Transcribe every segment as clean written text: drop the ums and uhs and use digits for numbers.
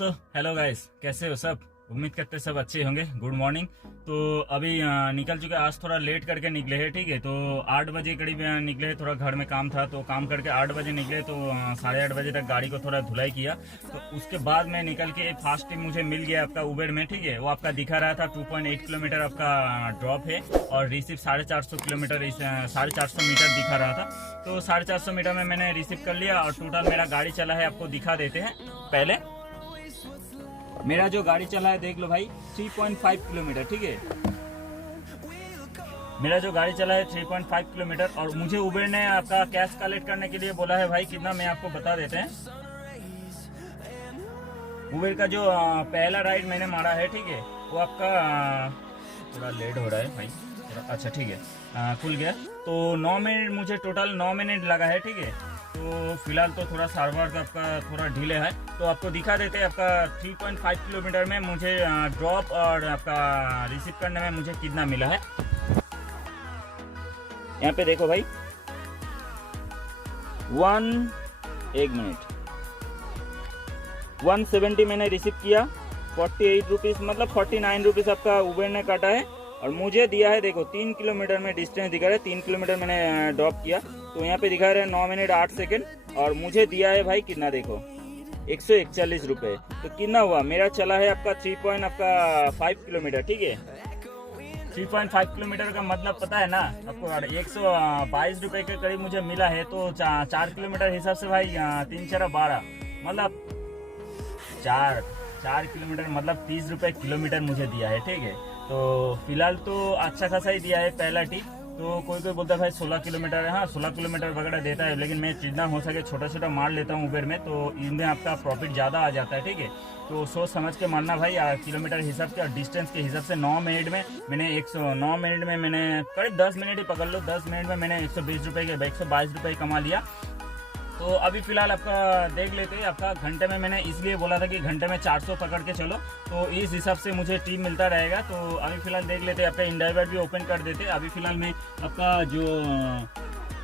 So hello guys, कैसे हो सब। उम्मीद करते सब अच्छे होंगे। Good morning. तो अभी निकल चुके, आज थोड़ा लेट करके निकले हैं, ठीक है। तो 8 बजे करीब निकले, थोड़ा घर में काम था तो काम करके 8 बजे निकले। तो 8:30 बजे तक गाड़ी को थोड़ा धुलाई किया। तो उसके बाद मैं निकल के फास्ट टिप मुझे मिल गया आपका उबेर में, ठीक है। वो आपका दिखा रहा था 2.8 किलोमीटर आपका ड्रॉप है और रिसीव 450 किलोमीटर 450 मीटर दिखा रहा था। तो 450 मीटर में मैंने रिसीव कर लिया और टोटल मेरा गाड़ी चला है, आपको दिखा देते हैं। पहले मेरा जो गाड़ी चला है देख लो भाई, 3.5 किलोमीटर, ठीक है। मेरा जो गाड़ी चला है 3.5 किलोमीटर और मुझे उबेर ने आपका कैश कलेक्ट करने के लिए बोला है भाई। कितना मैं आपको बता देते हैं। उबेर का जो पहला राइड मैंने मारा है, ठीक है, वो आपका थोड़ा लेट हो रहा है भाई, अच्छा ठीक है, खुल गया। तो 9 मिनट मुझे टोटल 9 मिनट लगा है, ठीक है। तो फिलहाल तो थोड़ा सर्वर का आपका थोड़ा डिले है। तो आपको दिखा देते हैं आपका 3.5 किलोमीटर में मुझे ड्रॉप और आपका रिसीव करने में मुझे कितना मिला है। यहाँ पे देखो भाई, 170 मैंने रिसीव किया, 48 रुपीज़ मतलब 49 रुपीज़ आपका उबेर ने काटा है। और मुझे दिया है देखो 3 किलोमीटर में डिस्टेंस दिखा रहा है, 3 किलोमीटर मैंने ड्रॉप किया। तो यहाँ पे दिखा रहा है 9 मिनट 8 सेकेंड और मुझे दिया है भाई कितना देखो, 141 रुपये। तो कितना हुआ, मेरा चला है आपका 3.5 किलोमीटर, ठीक है। 3.5 किलोमीटर का मतलब पता है ना आपको, 122 रुपये के करीब मुझे मिला है। तो 4 किलोमीटर हिसाब से भाई 3 4 12 मतलब 4 किलोमीटर मतलब 30 रुपये किलोमीटर मुझे दिया है, ठीक है। तो फिलहाल तो अच्छा खासा ही दिया है पहला टिप। तो कोई बोलता है भाई 16 किलोमीटर है, हाँ 16 किलोमीटर वगैरह देता है, लेकिन मैं जितना हो सके छोटा छोटा मार लेता हूँ उबेर में, तो इनमें आपका प्रॉफिट ज़्यादा आ जाता है, ठीक है। तो सोच समझ के मारना भाई, किलोमीटर हिसाब से और डिस्टेंस के हिसाब से। 9 मिनट में मैंने 9 मिनट में मैंने करीब 10 मिनट ही पकड़ लो, 10 मिनट में मैंने 120 रुपये के 122 रुपये कमा लिया। तो अभी फिलहाल आपका देख लेते हैं। आपका घंटे में मैंने इसलिए बोला था कि घंटे में 400 पकड़ के चलो, तो इस हिसाब से मुझे टीम मिलता रहेगा। तो अभी फिलहाल देख लेते हैं। आपका इंडाइवर भी ओपन कर देते हैं। अभी फिलहाल मैं आपका जो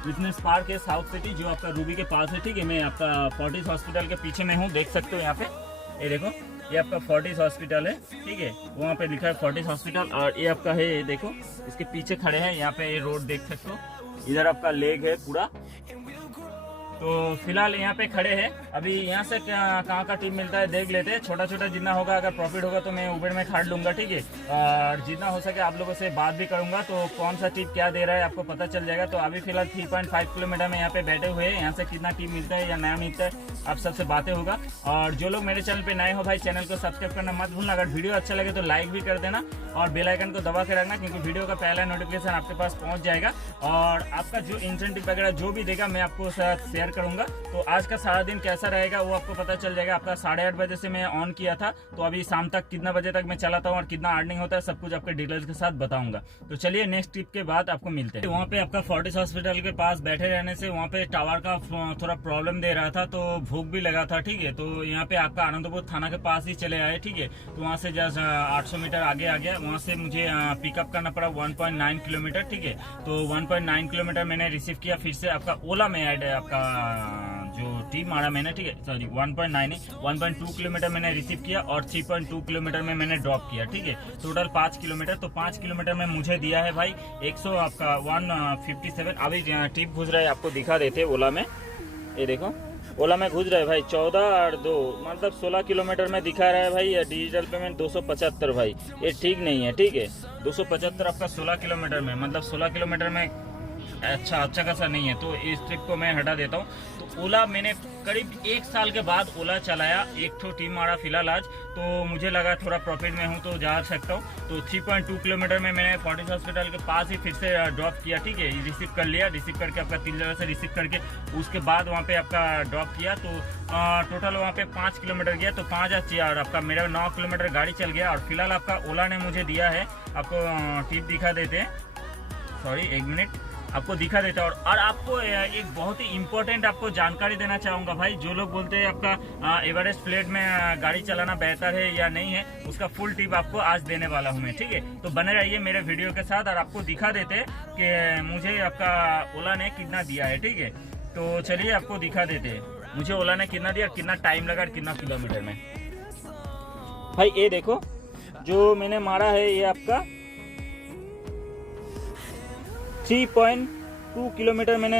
बिजनेस पार्क है साउथ सिटी, जो आपका रूबी के पास है, ठीक है। मैं आपका फोर्टिस हॉस्पिटल के पीछे में हूँ, देख सकते हो यहाँ पे, ये देखो, ये आपका फोर्टिस हॉस्पिटल है, ठीक है। वहाँ पे लिखा है फोर्टिस हॉस्पिटल और ये आपका है, ये देखो इसके पीछे खड़े हैं। यहाँ पे ये रोड देख सकते हो, इधर आपका लेक है पूरा। तो फिलहाल यहाँ पे खड़े हैं। अभी यहाँ से कहाँ का टिप मिलता है देख लेते हैं। छोटा छोटा जितना होगा, अगर प्रॉफिट होगा तो मैं उबेर में खाट लूंगा, ठीक है। और जितना हो सके आप लोगों से बात भी करूंगा, तो कौन सा टिप क्या दे रहा है आपको पता चल जाएगा। तो अभी फिलहाल 3.5 किलोमीटर में यहाँ पे बैठे हुए हैं। यहाँ से कितना टिप मिलता है या नया मिलता है, आप सबसे बातें होगा। और जो लोग मेरे चैनल पे नए हो भाई, चैनल को सब्सक्राइब करना मत भूलना। अगर वीडियो अच्छा लगे तो लाइक भी कर देना और बेल आइकन को दबा के रखना, क्योंकि वीडियो का पहला नोटिफिकेशन आपके पास पहुंच जाएगा। और आपका जो इंसेंटिव वगैरह जो भी देगा मैं आपको साथ शेयर करूंगा। तो आज का सारा दिन कैसा रहेगा वो आपको पता चल जाएगा। आपका 8:30 बजे से मैं ऑन किया था, तो अभी शाम तक कितना बजे तक मैं चलाता हूँ और कितना अर्निंग होता है, सब कुछ आपके डिटेल्स के साथ बताऊंगा। तो चलिए नेक्स्ट टिप के बाद आपको मिलते हैं। वहाँ पे आपका फोर्टिस हॉस्पिटल के पास बैठे रहने से वहाँ पे टावर का थोड़ा प्रॉब्लम दे रहा था, तो भूख भी लगा था, ठीक है। तो यहाँ पे आपका आनंदपुर थाना के पास ही चले आए, ठीक है। तो वहाँ से जस्ट 800 मीटर आगे आ गया। वहाँ से मुझे पिकअप करना पड़ा 1.9 किलोमीटर, ठीक है। तो 1.9 किलोमीटर मैंने रिसीव किया। फिर से आपका ओला में ऐड है, आपका जो टीम मारा मैंने, ठीक है, सॉरी 1.9 है, 1.2 किलोमीटर मैंने रिसीव किया और 3.2 किलोमीटर में मैंने ड्रॉप किया, ठीक है। Total 5 kilometre. तो 5 किलोमीटर में मुझे दिया है भाई 157। अभी टिप घुस रहा है, आपको दिखा देते ओला में, ये देखो ओला में घुस रहा है भाई 14 और 2 मतलब 16 किलोमीटर में दिखा रहा है भाई। डिजिटल पेमेंट 275 भाई, ये ठीक नहीं है, ठीक है। 275 आपका 16 किलोमीटर में, मतलब 16 किलोमीटर में अच्छा खासा नहीं है। तो इस ट्रिप को मैं हटा देता हूँ। तो ओला मैंने करीब 1 साल के बाद ओला चलाया, एक तो टीम मारा फिलहाल आज। तो मुझे लगा थोड़ा प्रॉफिट में हूँ तो जा सकता हूँ। तो 3.2 किलोमीटर में मैंने फोर्टिस हॉस्पिटल के पास ही फिर से ड्रॉप किया, ठीक है। रिसीव कर लिया, रिसीव करके आपका 3 जगह से रिसीव करके उसके बाद वहाँ पे आपका ड्रॉप किया। तो टोटल वहाँ पे 5 किलोमीटर गया। तो 5 और आपका मेरा 9 किलोमीटर गाड़ी चल गया। और फिलहाल आपका ओला ने मुझे दिया है, आपको टिप दिखा देते हैं, सॉरी 1 मिनट आपको दिखा देता है। और आपको एक बहुत ही इंपॉर्टेंट आपको जानकारी देना चाहूँगा भाई। जो लोग बोलते हैं आपका एवरेस्ट प्लेट में गाड़ी चलाना बेहतर है या नहीं है, उसका फुल टिप आपको आज देने वाला हूँ मैं, ठीक है। तो बने रहिए मेरे वीडियो के साथ और आपको दिखा देते हैं कि मुझे आपका ओला ने कितना दिया है, ठीक है। तो चलिए आपको दिखा देते हैं मुझे ओला ने कितना दिया, कितना टाइम लगा, कितना किलोमीटर में। भाई ये देखो जो मैंने मारा है ये आपका 3.2 किलोमीटर मैंने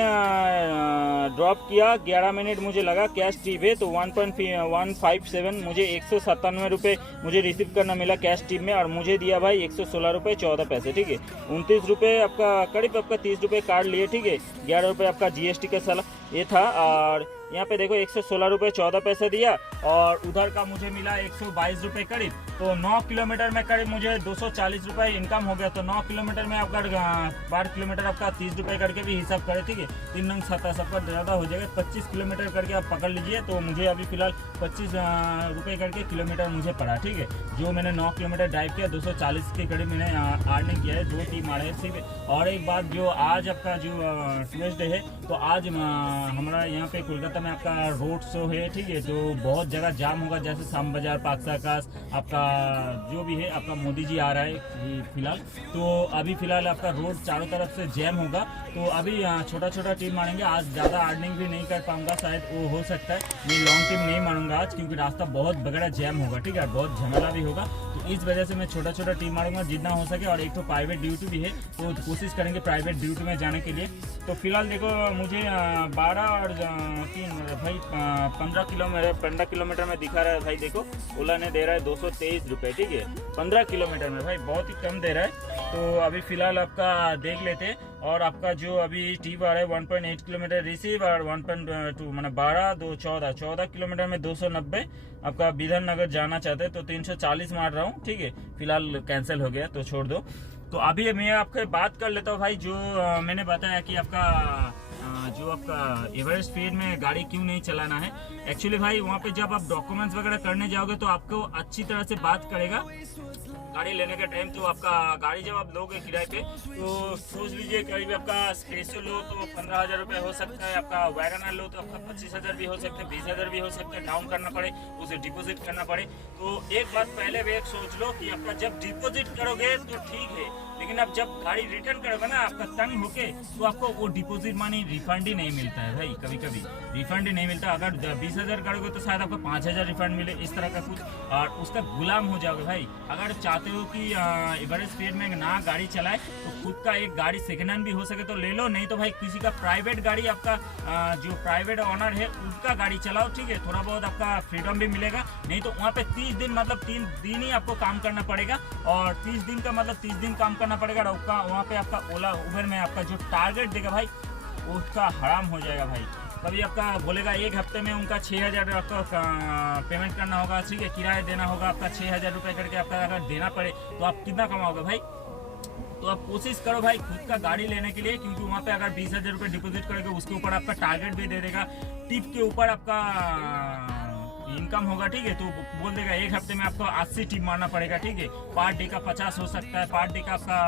ड्रॉप किया। 11 मिनट मुझे लगा। कैश टिप है तो 1.157 मुझे 197 रुपये मुझे रिसीव करना मिला कैश टिप में, और मुझे दिया भाई 116 रुपये 14 पैसे, ठीक है। 29 रुपये आपका करीब आपका 30 रुपये कार्ड लिए, ठीक है। 11 रुपये आपका GST का साला ये था, और यहाँ पे देखो 116 रुपये 14 पैसे दिया, और उधर का मुझे मिला 122 रुपये करीब। तो 9 किलोमीटर में करीब मुझे 240 रुपये इनकम हो गया। तो 9 किलोमीटर में आपका 12 किलोमीटर आपका 30 रुपये करके भी हिसाब करें, ठीक है। 3 नंग 7 सबका ज़्यादा हो जाएगा। 25 किलोमीटर करके आप पकड़ लीजिए। तो मुझे अभी फिलहाल 25 रुपये करके किलोमीटर मुझे पड़ा, ठीक है। जो मैंने 9 किलोमीटर ड्राइव किया 240 के करीब मैंने अर्निंग किया है। 2 टीम मारे हैं, ठीक है। और एक बात, जो आज आपका जो ट्यूसडे है, तो आज हमारा यहाँ पे कोलकाता में आपका रोड शो है, ठीक है। तो बहुत जगह जाम होगा, जैसे शाम बाजार, पाक्साकास, आपका जो भी है, आपका मोदी जी आ रहा है फिलहाल। तो अभी फिलहाल आपका रोड चारों तरफ से जैम होगा। तो अभी छोटा छोटा टीम मारेंगे। आज ज़्यादा अर्निंग भी नहीं कर पाऊंगा, शायद वो हो सकता है। मैं लॉन्ग टीम नहीं मारूंगा आज, क्योंकि रास्ता बहुत बगड़ा जैम होगा, ठीक है। बहुत झमेला भी होगा, तो इस वजह से मैं छोटा छोटा टीम मारूंगा जितना हो सके। और एक तो प्राइवेट ड्यूटी भी है, तो कोशिश करेंगे प्राइवेट ड्यूटी में जाने के लिए। तो फिलहाल देखो मुझे 12 और 3 भाई 15 किलोमीटर में दिखा रहा है भाई। देखो ओला ने दे रहा है 223 रुपये, ठीक है। 15 किलोमीटर में भाई बहुत ही कम दे रहा है। तो अभी फिलहाल आपका देख लेते हैं। और आपका जो अभी टीप आ रहा है 1.8 किलोमीटर रिसीव, और 1.2 मैंने 12 2 14 किलोमीटर में 290 आपका विधान नगर जाना चाहते हैं। तो 340 मार रहा हूँ, ठीक है। फिलहाल कैंसिल हो गया तो छोड़ दो। तो अभी मैं आपके बात कर लेता हूँ भाई। जो मैंने बताया कि आपका जो आपका एवरेस्ट स्पीड में गाड़ी क्यों नहीं चलाना है। एक्चुअली भाई वहाँ पे जब आप डॉक्यूमेंट्स वगैरह करने जाओगे तो आपको अच्छी तरह से बात करेगा गाड़ी लेने के टाइम। तो आपका गाड़ी जब आप लोगे किराए पे, तो सोच लीजिए करीब आपका स्पेशल लो तो 15,000 रुपये हो सकता है। आपका वैगनर लो तो आपका 25,000 भी हो सकते हैं, 20,000 भी हो सकते हैं। डाउन करना पड़े, उसे डिपॉजिट करना पड़े। तो एक बात पहले वे सोच लो कि आपका जब डिपॉजिट करोगे तो ठीक है, लेकिन आप जब गाड़ी रिटर्न करोगे ना आपका तंग होके, तो आपको वो डिपॉजिट मनी रिफंड ही नहीं मिलता है भाई। कभी कभी रिफंड ही नहीं मिलता। अगर 20,000 करोगे तो शायद आपको 5,000 रिफंड मिले, इस तरह का कुछ। और उसका गुलाम हो जाओगे भाई। अगर चाहते हो कि एवरेज स्पीड में ना गाड़ी चलाए, तो खुद का एक गाड़ी सेकेंड हैंड भी हो सके तो ले लो। नहीं तो भाई किसी का प्राइवेट गाड़ी, आपका जो प्राइवेट ऑनर है उसका गाड़ी चलाओ, ठीक है। थोड़ा बहुत आपका फ्रीडम भी मिलेगा। नहीं तो वहाँ पे 30 दिन मतलब 3 दिन ही आपको काम करना पड़ेगा। और 30 दिन का मतलब 30 दिन काम करना पड़ेगा। और वहाँ पे आपका ओला उबर में आपका जो टारगेट देगा भाई, उसका हराम हो जाएगा भाई। कभी आपका बोलेगा एक हफ्ते में उनका 6,000 आपका पेमेंट करना होगा, ठीक है। किराया देना होगा आपका 6,000 रुपये करके आपका अगर देना पड़े तो आप कितना कमाओगे भाई। तो आप कोशिश करो भाई खुद का गाड़ी लेने के लिए, क्योंकि वहाँ पे अगर 20,000 रुपये डिपॉजिट करोगे उसके ऊपर आपका टारगेट भी दे देगा। टिप के ऊपर आपका इनकम होगा, ठीक है। तो बोल देगा एक हफ्ते में आपको 80 टिप मारना पड़ेगा, ठीक है। पर डे का 50 हो सकता है, पर डे का आपका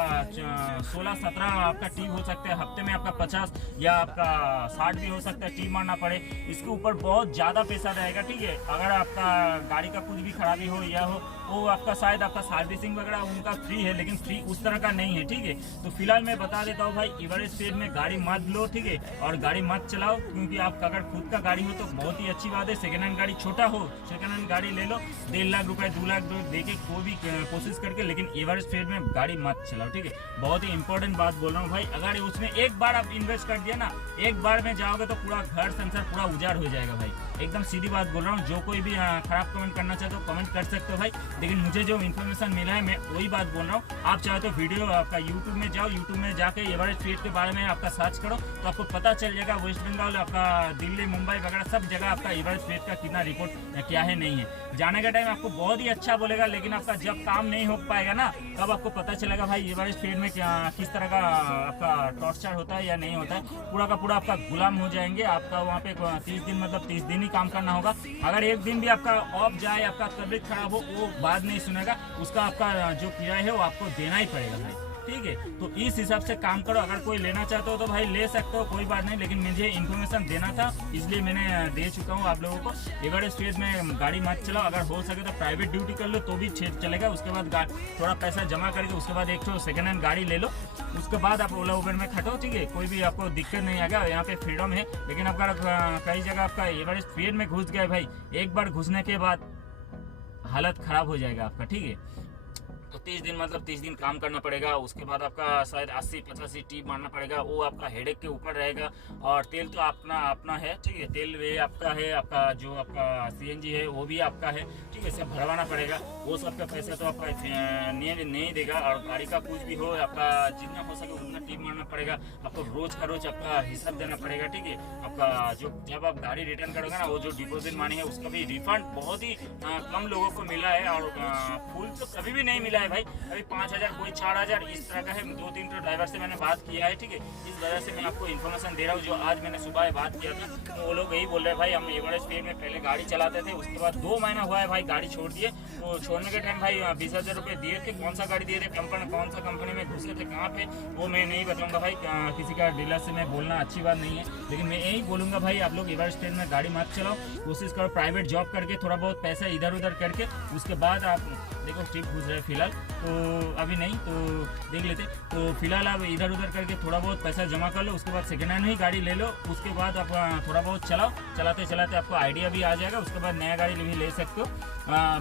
16-17 आपका टिप हो सकता है। हफ्ते में आपका 50 या आपका 60 भी हो सकता है टिप मारना पड़े। इसके ऊपर बहुत ज़्यादा पैसा रहेगा, ठीक है। अगर आपका गाड़ी का कुछ भी खराबी हो या हो, वो आपका शायद आपका सर्विसिंग वगैरह उनका फ्री है, लेकिन फ्री उस तरह का नहीं है, ठीक है। तो फिलहाल मैं बता देता हूँ भाई, एवरेज स्पीड में गाड़ी मत लो, ठीक है। और गाड़ी मत चलाओ, क्योंकि आप अगर खुद का गाड़ी हो तो बहुत ही अच्छी बात है। सेकेंड हैंड गाड़ी छोटा हो, सेकेंड हैंड गाड़ी ले लो 1.5 लाख रुपए 2 लाख दे के कोई भी कोशिश करके, लेकिन एवरेज स्पीड में गाड़ी मत चलाओ, ठीक है। बहुत ही इंपॉर्टेंट बात बोल रहा हूँ भाई। अगर उसमें एक बार आप इन्वेस्ट कर दिया ना, एक बार में जाओगे तो पूरा घर संसार पूरा उजाड़ हो जाएगा भाई। एकदम सीधी बात बोल रहा हूँ। जो कोई भी खराब कमेंट करना चाहते हो कमेंट कर सकते हो भाई, लेकिन मुझे जो इन्फॉर्मेशन मिला है मैं वही बात बोल रहा हूँ। आप चाहे तो वीडियो आपका यूट्यूब में जाओ, यूट्यूब में जाके एवरेज स्पीड के बारे में आपका सर्च करो तो आपको पता चल जाएगा। वेस्ट बंगाल, आपका दिल्ली, मुंबई वगैरह सब जगह आपका एवरेज स्पीड का कितना रिपोर्ट क्या है नहीं है। जाने का टाइम आपको बहुत ही अच्छा बोलेगा, लेकिन आपका जब काम नहीं हो पाएगा ना, तब आपको पता चलेगा भाई एवरेज स्पीड में किस तरह का आपका टॉर्चर होता है या नहीं होता है। पूरा का पूरा आपका गुलाम हो जाएंगे। आपका वहाँ पे 30 दिन मतलब 30 दिन ही काम करना होगा। अगर एक दिन भी आपका ऑफ जाए, आपका तबीयत खराब हो, वो बात नहीं सुनेगा। उसका आपका जो किराया है वो आपको देना ही पड़ेगा भाई, ठीक है। तो इस हिसाब से काम करो। अगर कोई लेना चाहते हो तो भाई ले सकते हो, कोई बात नहीं, लेकिन मुझे इन्फॉर्मेशन देना था इसलिए मैंने दे चुका हूँ आप लोगों को। एवरेज स्पीड में गाड़ी मत चलाओ। अगर हो सके तो प्राइवेट ड्यूटी कर लो तो भी चलेगा। उसके बाद थोड़ा पैसा जमा करके उसके बाद एक तो सेकेंड हैंड गाड़ी ले लो। उसके बाद आप ओला उबर में खटो, ठीक है। कोई भी आपको दिक्कत नहीं आएगा, यहाँ पे फ्रीडम है। लेकिन अगर कई जगह आपका एवरेज स्पीड में घुस गए भाई, एक बार घुसने के बाद हालत ख़राब हो जाएगा आपका, ठीक है। तो 30 दिन मतलब 30 दिन काम करना पड़ेगा, उसके बाद आपका शायद 80-85 टीप मारना पड़ेगा, वो आपका हेडेक के ऊपर रहेगा। और तेल तो अपना अपना है, ठीक है, तेल भी आपका है, आपका जो आपका CNG है वो भी आपका है, ठीक है, सब भरवाना पड़ेगा। वो सब का पैसा तो आपका नहीं देगा। और गाड़ी का कुछ भी हो आपका जितना हो सके उतना टीप मारना पड़ेगा, आपको रोज का रोज आपका हिसाब देना पड़ेगा, ठीक है। आपका जो जब आप गाड़ी रिटर्न करोगे ना, वो जो डिपॉजिट मनी है उसका भी रिफंड बहुत ही कम लोगों को मिला है, और फुल तो कभी भी नहीं मिला है भाई। अभी 5,000 कोई 4,000 इस तरह का है। 2-3 तो ड्राइवर से मैंने बात किया है, ठीक है, इस वजह से मैं आपको इन्फॉर्मेशन दे रहा हूँ। जो आज मैंने सुबह बात किया था तो वो लोग यही बोल रहे हैं भाई, हम एवरेज पे में पहले गाड़ी चलाते थे, उसके बाद 2 महीना हुआ है भाई गाड़ी छोड़ दिए। तो छोड़ने के टाइम भाई 20,000 रुपये दिए थे। कौन सा गाड़ी दिए थे, कंपनी कौन सा कंपनी में घुसे थे, कहाँ पे, वो मैं नहीं बताऊँगा भाई। किसी का डीलर से मैं बोलना अच्छी बात नहीं है, लेकिन मैं यही बोलूँगा भाई, आप लोग एवरेज ट्रेन में गाड़ी मत चलाओ। कोशिश करो प्राइवेट जॉब करके थोड़ा बहुत पैसा इधर उधर करके, उसके बाद आप देखो ट्रिप घुस रहे फिलहाल तो अभी नहीं, तो देख लेते। तो फिलहाल आप इधर उधर करके थोड़ा बहुत पैसा जमा कर लो, उसके बाद सेकेंड हैंड ही गाड़ी ले लो। उसके बाद आप थोड़ा बहुत चलाओ, चलाते चलाते आपको आइडिया भी आ जाएगा, उसके बाद नया गाड़ी भी ले सकते हो।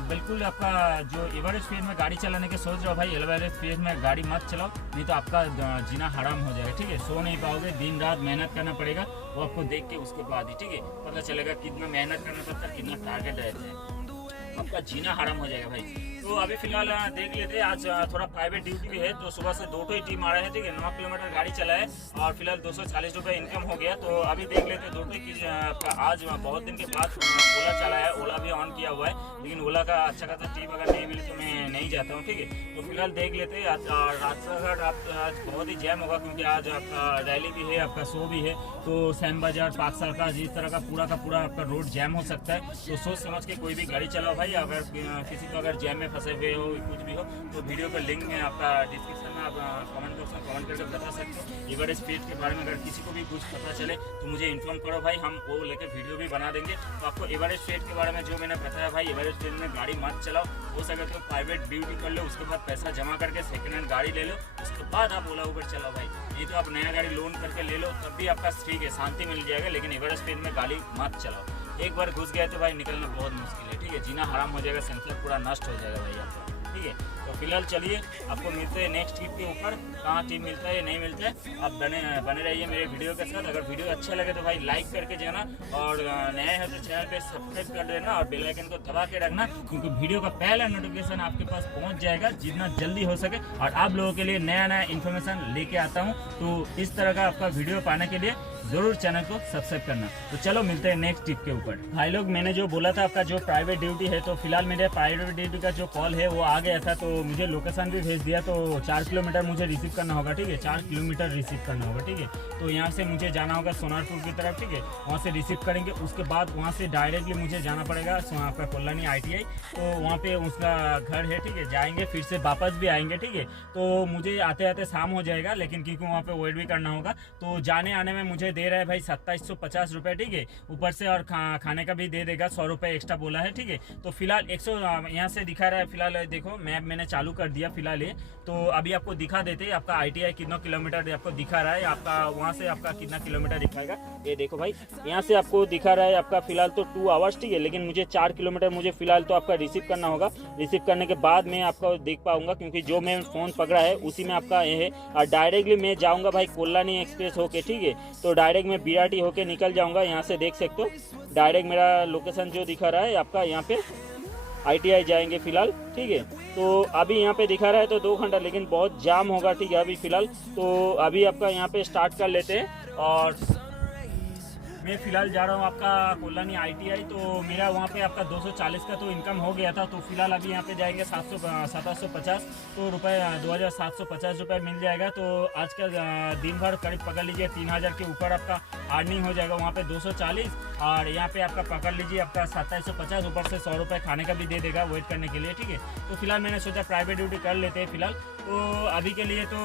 बिल्कुल आपका जो एवरेज फेज में गाड़ी चलाने के सोच रहे हो भाई, एवरेज फेज में गाड़ी मत चलाओ, नहीं तो आपका जीना हराम हो जाएगा, ठीक है। सो नहीं पाओगे, दिन रात मेहनत करना पड़ेगा, वो आपको देख के उसके बाद ही, ठीक है, पता चलेगा कितना मेहनत करना पड़ता है, कितना टारगेट रहता है, आपका जीना हराम हो जाएगा भाई। तो अभी फिलहाल देख लेते हैं, आज थोड़ा प्राइवेट ड्यूटी भी है, तो सुबह से 2 ही टीम आ रहे हैं, ठीक है। 9 किलोमीटर गाड़ी चला है और फिलहाल 240 रुपये इनकम हो गया। तो अभी देख लेते हैं 2 की आज बहुत दिन के बाद ओला चला है, ओला भी ऑन किया हुआ है, लेकिन ओला का अच्छा खासा टीम अगर नहीं मिले तो मैं नहीं जाता हूँ, ठीक है। तो फिलहाल देख लेते हैं। आज राजसागर आज बहुत ही जैम होगा, क्योंकि आज आपका रैली भी है, आपका शो भी है, तो सैम बाजार पाकसर का जिस तरह का पूरा आपका रोड जैम हो सकता है। तो सोच समझ के कोई भी गाड़ी चलाओ भाई। अगर किसी को अगर जैम में फंसे हुए हो, कुछ भी हो, तो वीडियो का लिंक में आपका डिस्क्रिप्शन में आप कमेंट बॉक्स में कमेंट करके बता सकते हो। एवरेज स्पीड के बारे में अगर किसी को भी कुछ पता चले तो मुझे इन्फॉर्म करो भाई, हम वो लेकर वीडियो भी बना देंगे। तो आपको एवरेज स्पीड के बारे में जो मैंने बताया भाई, एवरेज स्पीड में गाड़ी मत चलाओ, हो सके तो प्राइवेट ड्यूटी कर लो, उसके बाद पैसा जमा करके सेकेंड हैंड गाड़ी ले लो, उसके बाद आप ओला उबर चलाओ भाई। नहीं तो आप नया गाड़ी लोन करके ले लो, तब भी आपका ठीक है, शांति मिल जाएगा, लेकिन एवरेज स्पीड में गाड़ी मत चलाओ। एक बार घुस गया तो भाई निकलना बहुत मुश्किल है, ठीक है, जीना हराम हो जाएगा, सेंसर पूरा नष्ट हो जाएगा भाई आपका, ठीक है। तो फिलहाल चलिए, आपको मिलते हैं नेक्स्ट ट्रिप के ऊपर, कहाँ टीम मिलता है नहीं मिलता है। आप बने रहिए मेरे वीडियो के साथ। अगर वीडियो अच्छा लगे तो भाई लाइक करके जाना, और नए हैं तो चैनल पे सब्सक्राइब कर देना और बेल आइकन को दबा के रखना, क्योंकि वीडियो का पहला नोटिफिकेशन आपके पास पहुंच जाएगा जितना जल्दी हो सके। और आप लोगों के लिए नया इन्फॉर्मेशन लेके आता हूँ, तो इस तरह का आपका वीडियो पाने के लिए जरूर चैनल को सब्सक्राइब करना। तो चलो मिलते हैं नेक्स्ट टिप के ऊपर। भाई लोग, मैंने जो बोला था आपका जो प्राइवेट ड्यूटी है, तो फिलहाल मेरे प्राइवेट ड्यूटी का जो कॉल है वो आ गया था, तो मुझे लोकेशन भी भेज दिया। तो 4 किलोमीटर मुझे रिसीव करना होगा, ठीक है, 4 किलोमीटर रिसीव करना होगा, ठीक है। तो यहाँ से मुझे जाना होगा सोनारपुर की तरफ, ठीक है, वहाँ से रिसीव करेंगे। उसके बाद वहाँ से डायरेक्टली मुझे जाना पड़ेगा आपका कोल्लानी ITI, तो वहाँ पे उसका घर है, ठीक है, जाएंगे, फिर से वापस भी आएंगे, ठीक है। तो मुझे आते आते शाम हो जाएगा, लेकिन क्योंकि वहाँ पे वेट भी करना होगा, तो जाने आने में मुझे दे रहा है भाई 2750 रुपये, ठीक है, ऊपर से और खाने का भी दे देगा, 100 रुपये एक्स्ट्रा बोला है, ठीक है। तो फिलहाल 100 यहाँ से दिखा रहा है, फिलहाल देखो मैप मैंने चालू कर दिया फिलहाल ये। तो अभी आपको दिखा देते हैं आपका ITI कितना किलोमीटर आपको दिखा रहा है, आपका वहाँ से आपका कितना किलोमीटर दिखाएगा, ये देखो भाई, यहाँ से आपको दिखा रहा है आपका फिलहाल तो 2 आवर्स, ठीक है, लेकिन मुझे 4 किलोमीटर मुझे फिलहाल तो आपका रिसीव करना होगा। रिसीव करने के बाद मैं आपको देख पाऊंगा, क्योंकि जो मैं फ़ोन पकड़ा है उसी में आपका ये है। और डायरेक्टली मैं जाऊँगा भाई कोल्लानी एक्सप्रेस होके, ठीक है, तो डायरेक्ट मैं BRT होके निकल जाऊँगा। यहाँ से देख सकते हो डायरेक्ट मेरा लोकेशन जो दिखा रहा है आपका, यहाँ पे ITI जाएंगे फिलहाल, ठीक है। तो अभी यहाँ पे दिखा रहा है तो 2 घंटा, लेकिन बहुत जाम होगा, ठीक है, अभी फिलहाल। तो अभी आपका यहाँ पे स्टार्ट कर लेते हैं, और मैं फिलहाल जा रहा हूँ आपका कोल्लानी ITI। तो मेरा वहाँ पे आपका 240 का तो इनकम हो गया था, तो फिलहाल अभी यहाँ पे जाएंगे 750 तो रुपये 2750 रुपये मिल जाएगा। तो आज का दिन भर करीब पकड़ लीजिए 3000 के ऊपर आपका अर्निंग हो जाएगा। वहाँ पे 240 और यहाँ पे आपका पकड़ लीजिए आपका 2750, ऊपर से 100 रुपये खाने का भी दे देगा वेट करने के लिए, ठीक है। तो फिलहाल मैंने सोचा प्राइवेट ड्यूटी कर लेते हैं फिलहाल। तो अभी के लिए तो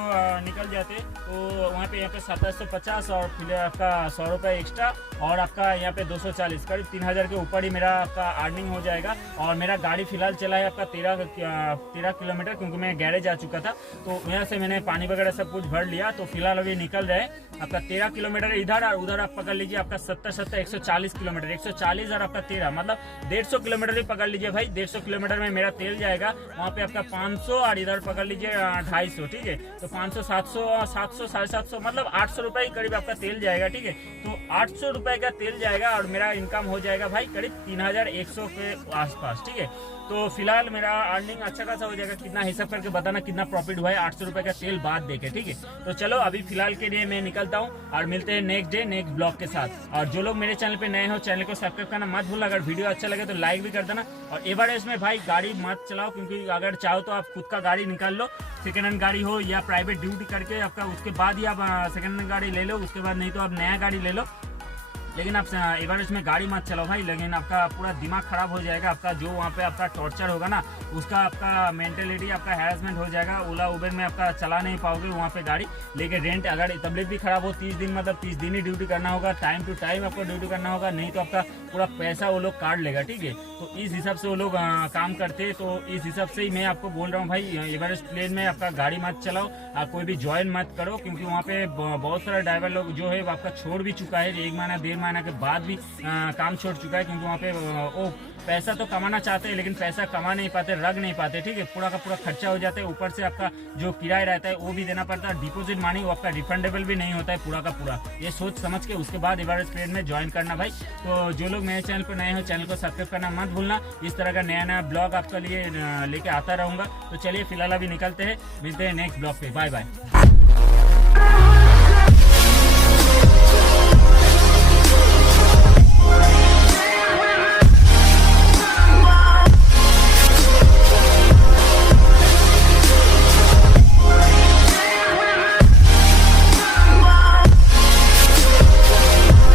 निकल जाते तो वहाँ पे यहाँ पे 2750 और फिर आपका 100 रुपये एक्स्ट्रा और आपका यहाँ पे 240 करीब 3000 के ऊपर ही मेरा आपका अर्निंग हो जाएगा। और मेरा गाड़ी फिलहाल चला है आपका 13 किलोमीटर, क्योंकि मैं गैरेज आ चुका था तो यहाँ से मैंने पानी वगैरह सब कुछ भर लिया। तो फिलहाल अभी निकल रहे आपका 13 किलोमीटर इधर और उधर आप पकड़ लीजिए आपका 70 140 किलोमीटर, 140 और आपका 13 मतलब 150 किलोमीटर ही पकड़ लीजिए भाई। 150 किलोमीटर में मेरा तेल जाएगा वहाँ पे आपका 500 और इधर पकड़ लीजिए 250, ठीक है। तो 500 700 700 750 मतलब 800 रुपये करीब आपका तेल जाएगा, ठीक है। तो 800 रुपये का तेल जाएगा और मेरा इनकम हो जाएगा भाई करीब 3100 के आसपास, ठीक है। तो फिलहाल मेरा अर्निंग अच्छा खासा हो जाएगा। कितना हिसाब करके बताना कितना प्रॉफिट हुआ है 800 रुपये का तेल बाद देके, ठीक है। तो चलो अभी फिलहाल के लिए मैं निकलता हूँ और मिलते हैं नेक्स्ट डे नेक्स्ट ब्लॉग के साथ। और जो लोग मेरे चैनल पे नए हो चैनल को सब्सक्राइब करना मत भूलना। अगर वीडियो अच्छा लगे तो लाइक भी कर देना। और एवरेज में भाई गाड़ी मत चलाओ, क्योंकि अगर चाहो तो आप खुद का गाड़ी निकाल लो, सेकेंड हैंड गाड़ी हो या प्राइवेट ड्यूटी करके आपका, उसके बाद ही आप सेकेंड हैंड गाड़ी ले लो, उसके बाद नहीं तो आप नया गाड़ी ले लो। लेकिन आप एवरेज में गाड़ी मत चलाओ भाई, लेकिन आपका पूरा दिमाग खराब हो जाएगा। आपका जो वहाँ पे आपका टॉर्चर होगा ना, उसका आपका मेंटेलिटी आपका हैरेसमेंट हो जाएगा। ओला उबर में आपका चला नहीं पाओगे वहाँ पे गाड़ी लेके। रेंट अगर तबीयत भी खराब हो 30 दिन मतलब 30 दिन ही ड्यूटी करना होगा, टाइम टू टाइम आपको ड्यूटी करना होगा, नहीं तो आपका पूरा पैसा वो लोग काट लेगा, ठीक है। तो इस हिसाब से वो लोग काम करते हैं। तो इस हिसाब से ही मैं आपको बोल रहा हूँ भाई, एवरेस्ट प्लेन में आपका गाड़ी मत चलाओ, कोई भी ज्वाइन मत करो, क्योंकि वहाँ पे बहुत सारा ड्राइवर लोग जो है आपका छोड़ भी चुका है। 1 महीना 1.5 महीना के बाद भी काम छोड़ चुका है, क्योंकि वहाँ पे वो पैसा तो कमाना चाहते हैं लेकिन पैसा कमा नहीं पाते, रख नहीं पाते, ठीक है। पूरा का पूरा खर्चा हो जाता है, ऊपर से आपका जो किराया रहता है वो भी देना पड़ता है। डिपॉजिट मनी वो आपका रिफंडेबल भी नहीं होता है पूरा का पूरा। ये सोच समझ के उसके बाद एवरेस्ट प्लेन में ज्वाइन करना भाई। तो जो लोग मेरे चैनल पर नए हो चैनल को सब्सक्राइब करना मत भूलना। इस तरह का नया नया ब्लॉग आपके लिए लेके आता रहूँगा। तो चलिए फिलहाल अभी निकलते हैं, मिलते हैं नेक्स्ट ब्लॉग पे। Bye bye.